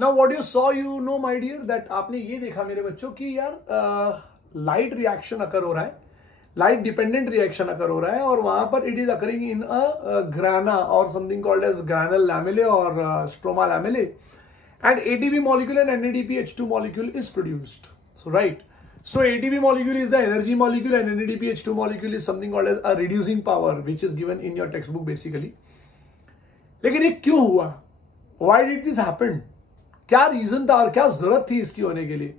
Now what you saw, you know my dear, that आपने ये देखा मेरे बच्चों कि यार लाइट रिएक्शन अकर हो रहा है, लाइट डिपेंडेंट रिएक्शन अकर हो रहा है, और वहां पर इट इज अकरिंग इन अ ग्राना और समथिंग कॉल्ड एज ग्रानल लैमेले और stroma लैमेले, and ATP molecule and NADPH2 molecule is produced. So right, so ATP molecule is the energy molecule and NADPH2 molecule is something called as a reducing power, which is given in your textbook basically. लेकिन ये क्यों हुआ? Why did this happen? क्या reason था और क्या जरूरत थी इसकी होने के लिए?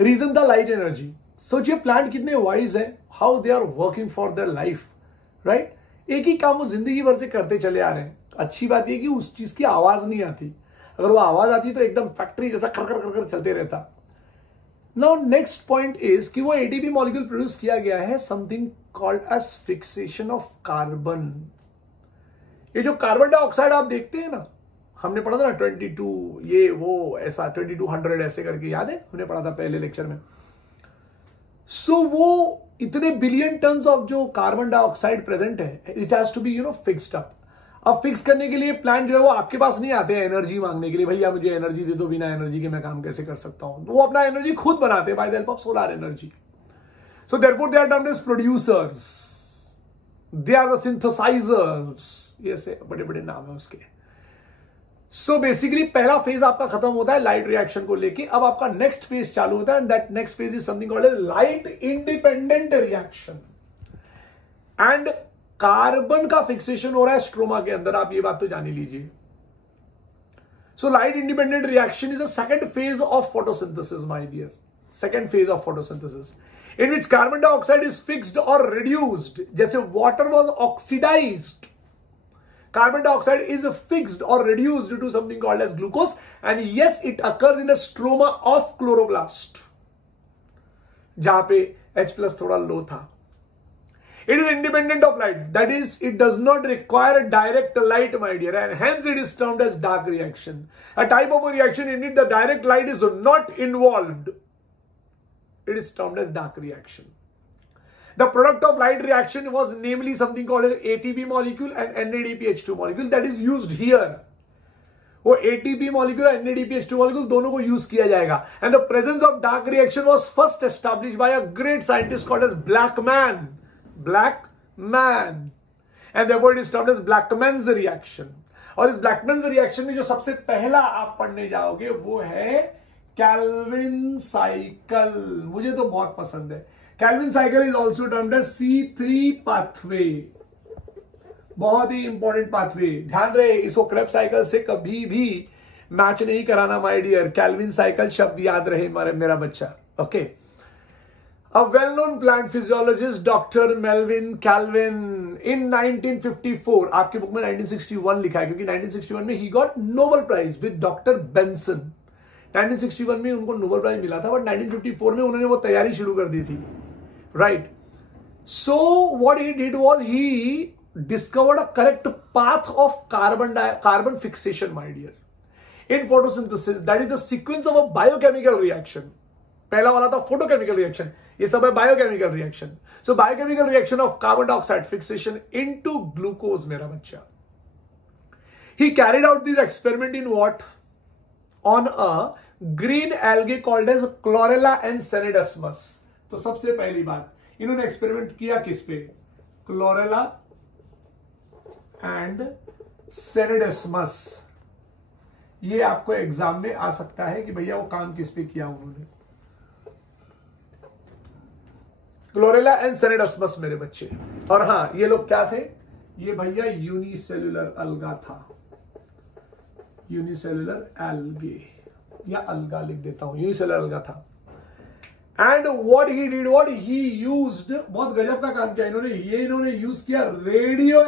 रीजन था लाइट एनर्जी. सोचिए प्लांट कितने वाइज है, how they are working for their life, right. एक ही काम वो जिंदगी भर से करते चले आ रहे हैं. अच्छी बात यह कि उस चीज की आवाज नहीं आती. अगर वो आवाज आती तो एकदम फैक्ट्री जैसा कर कर कर कर चलते रहता. नाउ नेक्स्ट पॉइंट इज कि वो एटीपी मॉलिक्यूल प्रोड्यूस किया गया है something called as fixation of carbon. ये जो कार्बन डाइऑक्साइड आप देखते हैं ना, हमने पढ़ा था ना 22 ये वो ऐसा 2200 ऐसे करके, याद है हमने पढ़ा था पहले लेक्चर में. सो वो इतने बिलियन टन्स ऑफ जो कार्बन डाइऑक्साइड प्रेजेंट है, it has to be fixed up. अब फिक्स करने के लिए प्लांट जो है वो आपके पास नहीं आते हैं एनर्जी मांगने के लिए, भैया मुझे एनर्जी दे दो, बिना एनर्जी के मैं काम कैसे कर सकता हूं. वो अपना एनर्जी खुद बनाते हैं by the help of solar energy. So therefore they are termed as producers, they are the synthesizers, ये से बड़े बड़े नाम है उसके. सो बेसिकली पहला फेज आपका खत्म होता है लाइट रिएक्शन को लेके. अब आपका नेक्स्ट फेज चालू होता है, that next phase is something called as light independent reaction. And carbon का फिक्सेशन हो रहा है स्ट्रोमा के अंदर, आप ये बात तो जान ही लीजिए. So light independent reaction is a second phase of photosynthesis my dear, second phase of photosynthesis in which carbon dioxide is fixed और रिड्यूस्ड. जैसे water was oxidized, carbon dioxide is fixed or reduced to something called as glucose, and yes it occurs in a stroma of chloroplast जहां पे H+ थोड़ा लो था. It is independent of light, that is it does not require direct light my dear, and hence it is termed as dark reaction, a type of a reaction in which the direct light is not involved. It is termed as dark reaction. The product of light reaction was namely something called as ATP molecule and NADPH2 molecule that is used here. वो ATP molecule और NADPH2 molecule दोनों को use किया जाएगा. And the presence of dark reaction was first established by a great scientist called as Blackman. Blackman. And therefore it is termed as Blackman's reaction. और इस Blackman's reaction में जो सबसे पहला आप पढ़ने जाओगे वो है कैल्विन साइकिल. मुझे तो बहुत पसंद है. Calvin cycle is also termed as C3 pathway. बहुत ही इंपॉर्टेंट पाथवे. ध्यान रहे इसको Krebs साइकिल से कभी भी मैच नहीं कराना माय डियर. कैल्विन साइकिल शब्द याद रहे मेरा बच्चा. Okay. A well-known plant physiologist Dr. Melvin Calvin in 1954, आपके बुक में 1961 लिखा है क्योंकि 1961 में he got Nobel Prize with Dr. Benson. 1961 में उनको नोबेल प्राइज मिला था, बट 1954 में उन्होंने वो तैयारी शुरू कर दी थी. Right. So what he did was he discovered a correct path of carbon fixation, my dear, in photosynthesis. That is the sequence of a biochemical reaction. पहला वाला था photochemical reaction. ये सब है biochemical reaction. So biochemical reaction of carbon dioxide fixation into glucose, मेरा बच्चा. He carried out this experiment in what? On a green algae called as Chlorella and Cnidusmus. तो सबसे पहली बात इन्होंने एक्सपेरिमेंट किया किस पे? Chlorella and scenedesmus. ये आपको एग्जाम में आ सकता है कि भैया वो काम किस पे किया उन्होंने. क्लोरेला एंड सेनेडस्मस मेरे बच्चे. और हां ये लोग क्या थे? ये भैया यूनिसेल्युलर अलगा था. यूनिसेल्युलर एल्गे या अलगा लिख देता हूं, यूनिसेल्युलर अलगा था. And what he did, what he used, बहुत गजब का काम किया इन्होंने यूज किया रेडियो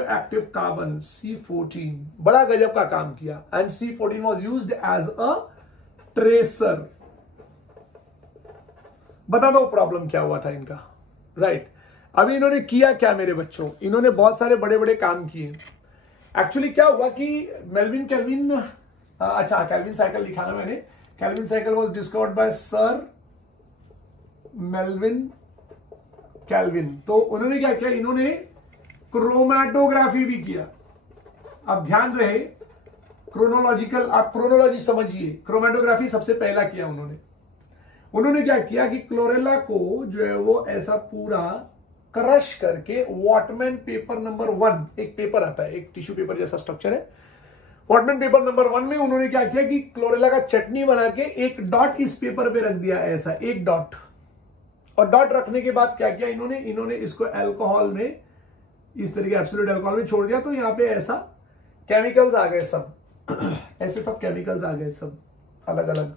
एक्टिव कार्बन C14. बड़ा गजब का काम किया. And C14 was used as a tracer. बता दो प्रॉब्लम क्या हुआ था इनका. राइट. अभी इन्होंने किया क्या मेरे बच्चों? इन्होंने बहुत सारे बड़े बड़े काम किए. एक्चुअली क्या हुआ कि कैल्विन साइकिल लिखा ना मैंने. Calvin cycle was discovered by sir Melvin Calvin. तो उन्होंने क्या किया? इन्होंने क्रोमैटोग्राफी भी किया. अब ध्यान रहे क्रोनोलॉजिकल, आप क्रोनोलॉजी समझिए, क्रोमेटोग्राफी सबसे पहला किया उन्होंने क्या किया कि क्लोरेला को जो है वो ऐसा पूरा क्रश करके वॉटमैन पेपर नंबर 1, एक पेपर आता है, एक टिश्यू पेपर जैसा स्ट्रक्चर है, वॉटमैन पेपर नंबर 1 में उन्होंने क्या किया कि क्लोरेला का चटनी बना के एक डॉट इस पेपर पे रख दिया, ऐसा एक डॉट। और डॉट रखने के बाद क्या किया इन्होंने इसको अल्कोहल में, इस तरीके एब्सोल्यूट अल्कोहल में छोड़ दिया, तो यहां पे ऐसा केमिकल्स आ गए सब ऐसे सब केमिकल्स आ गए सब अलग अलग।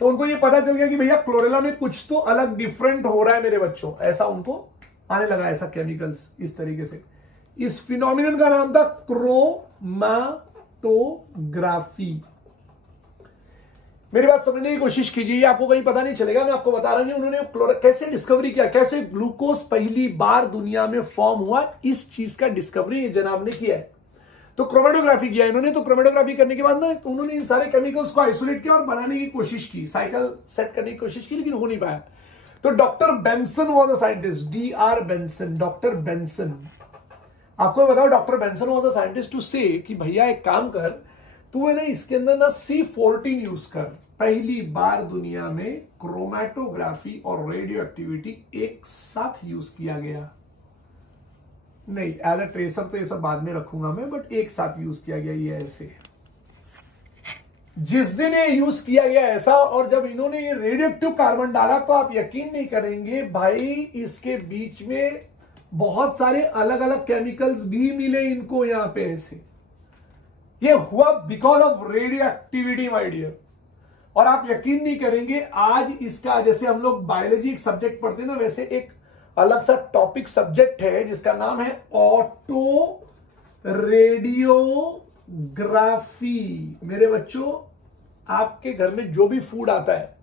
तो उनको ये पता चल गया कि भैया क्लोरेला में कुछ तो अलग डिफरेंट हो रहा है मेरे बच्चों, ऐसा उनको आने लगा, ऐसा केमिकल्स इस तरीके से। इस फिनोमिनन का नाम था क्रोमैटोग्राफी। मेरी बात समझने की कोशिश कीजिए, आपको कहीं पता नहीं चलेगा, मैं आपको बता रहा हूं उन्होंने कैसे डिस्कवरी किया, कैसे ग्लूकोज पहली बार दुनिया में फॉर्म हुआ, इस चीज का डिस्कवरी जनाब ने किया है। तो क्रोमेटोग्राफी किया इन्होंने। तो क्रोमेटोग्राफी करने के बाद ना तो उन्होंने इन सारे केमिकल्स को आइसोलेट किया और बनाने की कोशिश की, साइकिल सेट करने की कोशिश की, लेकिन हो नहीं पाया। तो doctor Benson was a scientist, DR Benson, doctor Benson. आपको बताओ doctor Benson was a scientist to say कि भैया एक काम कर, तू है ना इसके अंदर ना C14 यूज कर। पहली बार दुनिया में क्रोमेटोग्राफी और रेडियो एक्टिविटी एक साथ यूज किया गया। नहीं, एज अ ट्रेसर तो ये सब बाद में रखूंगा मैं, बट एक साथ यूज किया गया ये ऐसे। जिस दिन ये यूज किया गया ऐसा, और जब इन्होंने ये रेडियो एक्टिव कार्बन डाला, तो आप यकीन नहीं करेंगे भाई, इसके बीच में बहुत सारे अलग अलग केमिकल्स भी मिले इनको यहां पे ऐसे। ये हुआ because of radioactivity my dear. और आप यकीन नहीं करेंगे, आज इसका, जैसे हम लोग बायोलॉजी एक सब्जेक्ट पढ़ते हैं ना, वैसे एक अलग सा टॉपिक सब्जेक्ट है जिसका नाम है ऑटो रेडियोग्राफी। मेरे बच्चों, आपके घर में जो भी फूड आता है,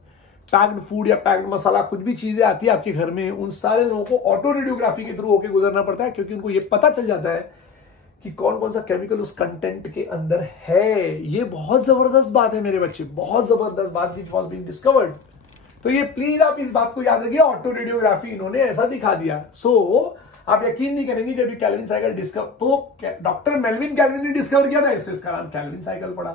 पैक्ड फूड या पैक्ड मसाला, कुछ भी चीजें आती है आपके घर में, उन सारे लोगों को ऑटो रेडियोग्राफी के थ्रू होकर गुजरना पड़ता है, क्योंकि उनको ये पता चल जाता है कि कौन कौन सा केमिकल उस कंटेंट के अंदर है। ये बहुत जबरदस्त बात है मेरे बच्चे, बहुत जबरदस्त बात, विच वॉज बीइंग डिस्कवर्ड। तो ये प्लीज आप इस बात को याद रखिए, ऑटो रेडियोग्राफी इन्होंने ऐसा दिखा दिया। आप यकीन नहीं करेंगे, जब ये कैल्विन साइकिल डिस्कवर, तो डॉक्टर मेल्विन कैल्विन ने डिस्कवर किया था, इससे इसका नाम कैल्विन साइकिल पड़ा।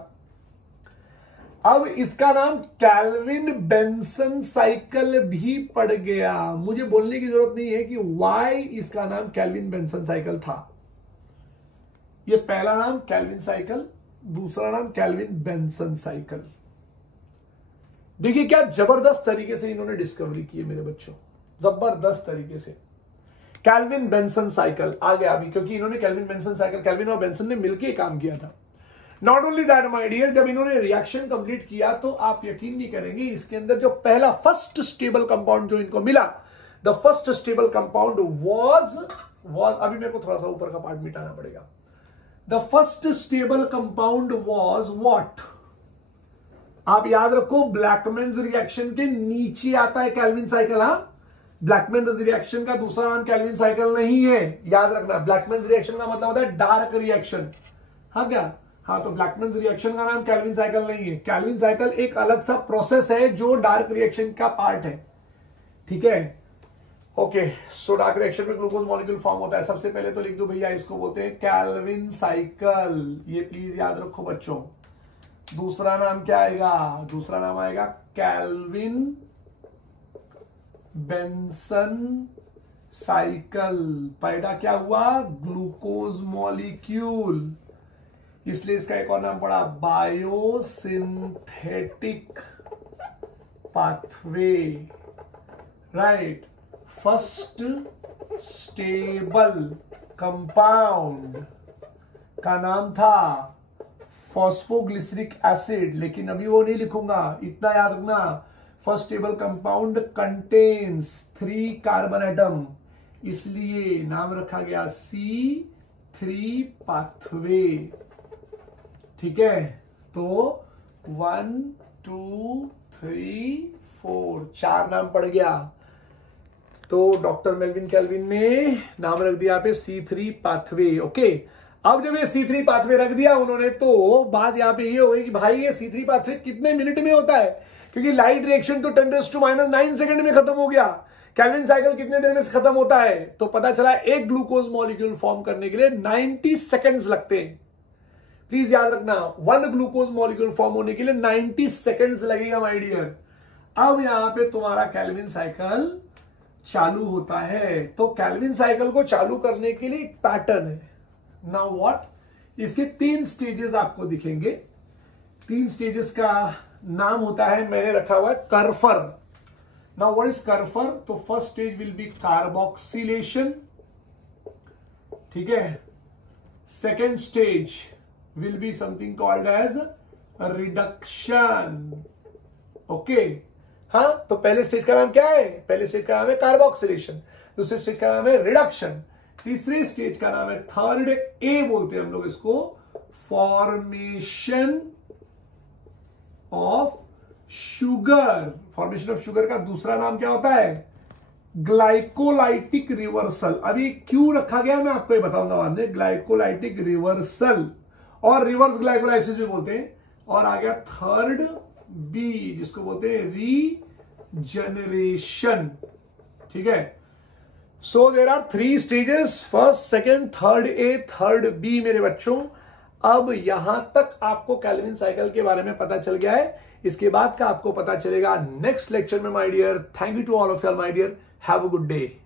अब इसका नाम कैल्विन बेंसन साइकिल भी पड़ गया। मुझे बोलने की जरूरत नहीं है कि वाई इसका नाम कैल्विन बेंसन साइकिल था। ये पहला नाम कैल्विन साइकिल, दूसरा नाम कैल्विन बेंसन साइकिल। देखिए क्या जबरदस्त तरीके से इन्होंने डिस्कवरी की है मेरे बच्चों, जबरदस्त तरीके से। कैल्विन बेंसन साइकिल आ गया अभी, क्योंकि इन्होंने कैल्विन बेंसन साइकिल, कैल्विन और बेंसन ने मिलकर काम किया था। Not only that my dear, जब इन्होंने रिएक्शन कंप्लीट किया, तो आप यकीन नहीं करेंगे, इसके अंदर जो पहला फर्स्ट स्टेबल कंपाउंड जो इनको मिला, the first stable compound was अभी मेरे को थोड़ा सा ऊपर का पार्ट मिटाना पड़ेगा। The first stable compound was what? आप याद रखो, ब्लैकमैन्स रिएक्शन के नीचे आता है कैल्विन साइकिल। हाँ, ब्लैकमैन्स रिएक्शन का दूसरा नाम कैल्विन साइकिल नहीं है, याद रखना। ब्लैकमैन्स रिएक्शन का मतलब होता है डार्क रिएक्शन। हाँ क्या? हाँ, तो ब्लैकमैन्स रिएक्शन का नाम कैल्विन साइकिल नहीं है। कैल्विन साइकिल एक अलग सा प्रोसेस है जो डार्क रिएक्शन का पार्ट है, ठीक है? ओके, सो डार्क रिएक्शन में ग्लूकोज मॉलिक्यूल फॉर्म होता है। सबसे पहले तो लिख दो भैया, इसको बोलते हैं कैल्विन साइकिल, ये प्लीज याद रखो बच्चों। दूसरा नाम क्या आएगा? दूसरा नाम आएगा कैल्विन बेंसन साइकिल। पैदा क्या हुआ? ग्लूकोज मॉलिक्यूल, इसलिए इसका एक और नाम पड़ा biosynthetic pathway, right. First stable compound का नाम था फॉस्फोग्लिसरिक एसिड, लेकिन अभी वो नहीं लिखूंगा, इतना याद रखना। First stable compound contains 3 carbon atom, इसलिए नाम रखा गया C3 पाथवे, ठीक है? तो 1 2 3 4 4 नाम पड़ गया। तो डॉक्टर मेल्विन कैल्विन ने नाम रख दिया पे C3 पाथवे। ओके, अब जब ये C3 पाथवे रख दिया उन्होंने, तो बात यहां पे ये हो गई कि भाई ये C3 पाथवे कितने मिनट में होता है, क्योंकि लाइट रिएक्शन तो 10⁻⁹ सेकंड में खत्म हो गया। कैल्विन साइकिल कितने देर में से खत्म होता है? तो पता चला एक ग्लूकोज मॉलिक्यूल फॉर्म करने के लिए 90 सेकंड्स लगते हैं। प्लीज याद रखना 1 ग्लूकोज मॉलिक्यूल फॉर्म होने के लिए 90 सेकेंड्स लगेगा माय डियर। अब यहां पे तुम्हारा केल्विन साइकिल चालू होता है। तो केल्विन साइकिल को चालू करने के लिए एक पैटर्न है। नाउ व्हाट, इसके 3 स्टेजेस आपको दिखेंगे। 3 स्टेजेस का नाम होता है, मैंने रखा हुआ है कर्फर। नाउ व्हाट इज कर्फर? तो first stage will be carboxylation, ठीक है। Second stage will be something called as reduction, okay. हाँ, तो पहले स्टेज का नाम क्या है? पहले स्टेज का नाम है कार्बोक्सिलेशन, दूसरे स्टेज का नाम है रिडक्शन, तीसरे स्टेज का नाम है, थर्ड ए बोलते हैं हम लोग इसको, formation of sugar. Formation of sugar का दूसरा नाम क्या होता है? Glycolytic reversal. अभी क्यों रखा गया मैं आपको ये बताऊंगा बाद में। ग्लाइकोलाइटिक रिवर्सल और रिवर्स ग्लाइकोलाइसिस भी बोलते हैं। और आ गया थर्ड बी, जिसको बोलते हैं रीजनरेशन, ठीक है। So there are 3 stages, first, second, third A, third B मेरे बच्चों। अब यहां तक आपको केल्विन साइकिल के बारे में पता चल गया है। इसके बाद का आपको पता चलेगा नेक्स्ट लेक्चर में my dear. Thank you to all of you my dear, have a good day.